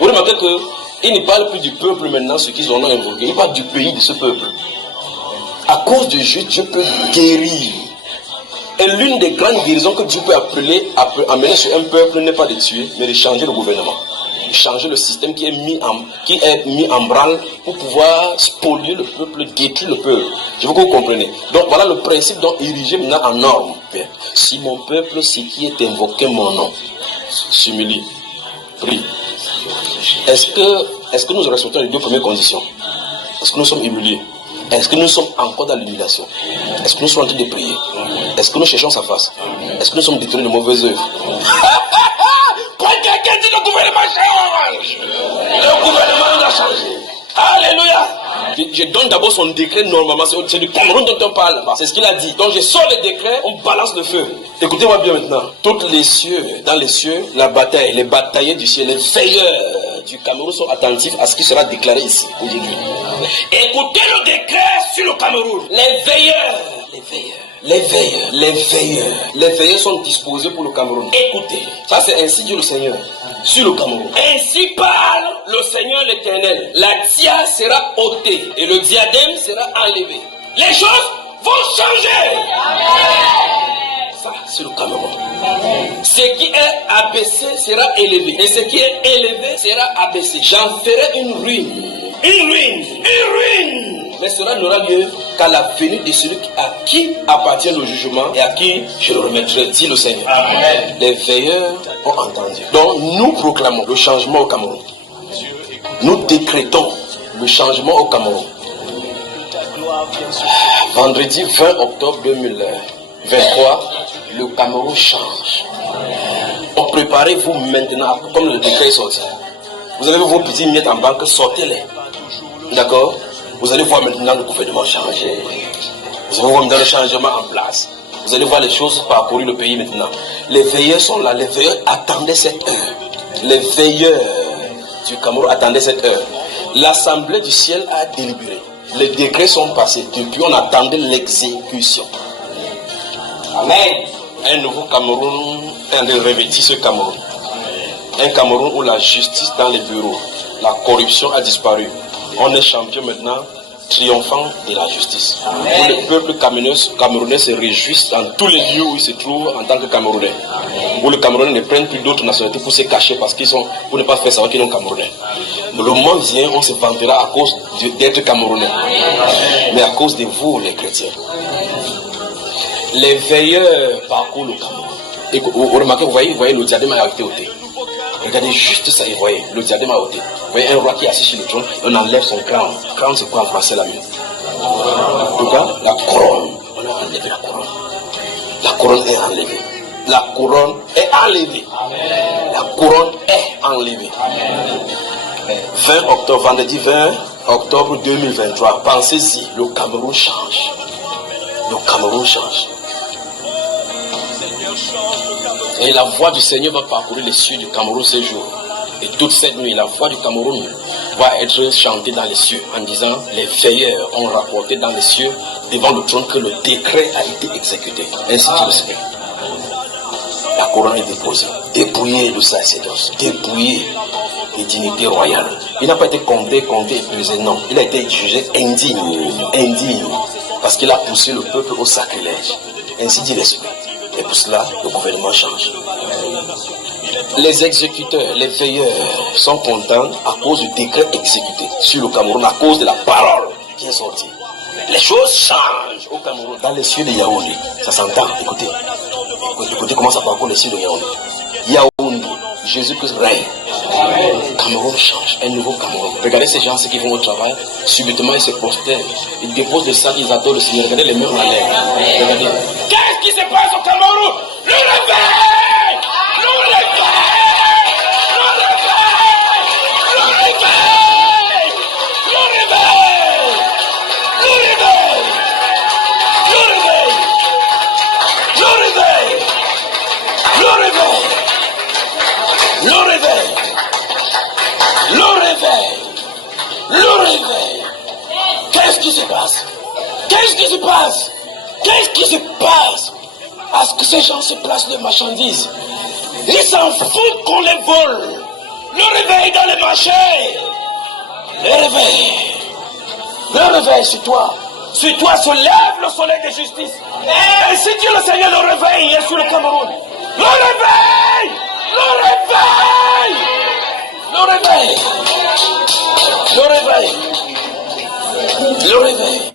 Vous remarquez qu'ils ne parlent plus du peuple maintenant, ce qu'ils ont invoqué. Ils parlent du pays de ce peuple. À cause de Dieu, Dieu peut guérir. Et l'une des grandes guérisons que Dieu peut amener sur un peuple n'est pas de tuer, mais de changer le gouvernement. De changer le système qui est mis en branle pour pouvoir spolier le peuple, détruire le peuple. Je veux que vous compreniez. Donc voilà le principe donc érigé maintenant en norme. Si mon peuple, c'est qui est invoqué mon nom, s'humilie, prie. Est-ce que nous respectons les deux premières conditions? Est-ce que nous sommes humiliés? Est-ce que nous sommes encore dans l'humiliation? Est-ce que nous sommes en train de prier? Est-ce que nous cherchons sa face? Est-ce que nous sommes détournés de mauvaises œuvres? Quand quelqu'un dit le gouvernement change, le gouvernement a changé. Alléluia. Je donne d'abord son décret normalement, c'est du Cameroun dont on parle. C'est ce qu'il a dit. Donc je sors le décret, on balance le feu. Écoutez-moi bien maintenant. Toutes les cieux, dans les cieux, la bataille, les bataillers du ciel, les veilleurs du Cameroun sont attentifs à ce qui sera déclaré ici aujourd'hui. Écoutez le décret sur le Cameroun. Les veilleurs sont disposés pour le Cameroun. Écoutez, ça c'est ainsi dit le Seigneur sur le Cameroun. Ainsi parle le Seigneur l'Éternel. La tiare sera ôtée et le diadème sera enlevé. Les choses vont changer. Ça c'est le Cameroun. Ce qui est abaissé sera élevé et ce qui est élevé sera abaissé. J'en ferai une ruine. Une ruine. Mais cela n'aura lieu qu'à la venue de celui à qui appartient le jugement et à qui je le remettrai, dit le Seigneur. Amen. Les veilleurs ont entendu. Donc nous proclamons le changement au Cameroun. Nous décrétons le changement au Cameroun. Vendredi 20 octobre 2023, le Cameroun change. Donc préparez-vous maintenant, comme le décret est sorti. Vous avez vos petits miettes en banque, sortez-les. D'accord? Vous allez voir maintenant le gouvernement changer. Vous allez voir maintenant le changement en place. Vous allez voir les choses parcourir le pays maintenant. Les veilleurs sont là. Les veilleurs attendaient cette heure. Les veilleurs du Cameroun attendaient cette heure. L'Assemblée du ciel a délibéré. Les décrets sont passés. Depuis, on attendait l'exécution. Amen. Un nouveau Cameroun, revêtit ce Cameroun. Un Cameroun où la justice dans les bureaux, la corruption a disparu. On est champion maintenant, triomphant de la justice. Où le peuple camerounais se réjouisse dans tous les lieux où il se trouve en tant que Camerounais. Où le Camerounais ne prennent plus d'autres nationalités pour se cacher parce qu'ils sont, pour ne pas faire savoir qu'ils sont Camerounais. Le moment vient, on se vantera à cause d'être Camerounais. Mais à cause de vous, les chrétiens. Les veilleurs parcourent le Cameroun. Et vous remarquez, vous voyez le diadème a été ôté. Regardez juste ça, vous voyez, le diadème a ôté. Vous voyez un roi qui est assis sur le trône, on enlève son crown. Crown, c'est quoi en français la mienne? Regarde, la couronne. On a enlevé la couronne. La couronne est enlevée. La couronne est enlevée. La couronne est enlevée. 20 octobre, vendredi 20 octobre 2023, pensez-y, le Cameroun change. Le Cameroun change. Et la voix du Seigneur va parcourir les cieux du Cameroun ces jours. Et toute cette nuit, la voix du Cameroun va être chantée dans les cieux en disant, les veilleurs ont rapporté dans les cieux devant le trône que le décret a été exécuté. Ainsi dit le Seigneur. La couronne est déposée, dépouillée de sacerdoce, dépouillée des dignités royales. Il n'a pas été compté, épuisé, non. Il a été jugé indigne, parce qu'il a poussé le peuple au sacrilège. Ainsi dit l'Esprit. Et pour cela, le gouvernement change. Les exécuteurs, les veilleurs sont contents à cause du décret exécuté sur le Cameroun, à cause de la parole qui est sortie. Les choses changent au Cameroun. Dans les cieux de Yaoundé, ça s'entend, écoutez. Écoutez comment ça parcourt les cieux de Yaoundé. Yaoundé, Jésus-Christ règne. Cameroun change, un nouveau Cameroun. Regardez ces gens, ceux qui vont au travail, subitement ils se prosternent. Ils déposent le sac, ils adorent le Seigneur. Regardez les mains en l'air. Regardez. Qu'est-ce qui se passe au Cameroun? Le réveil! Le réveil! Le réveil! Le réveil! Le réveil! Le réveil! Le réveil! Le réveil! Le réveil! Le réveil! Le réveil! Qu'est-ce qui se passe? Qu'est-ce qui se passe? Qu'est-ce qui se passe? À ce que ces gens se placent les marchandises. Ils s'en foutent qu'on les vole. Le réveil dans les marchés. Le réveil. Le réveil sur toi. Sur toi se lève le soleil de justice. Et si Dieu le Seigneur le réveil est sur le Cameroun. Le réveil. Le réveil. Le réveil. Le réveil. Le réveil.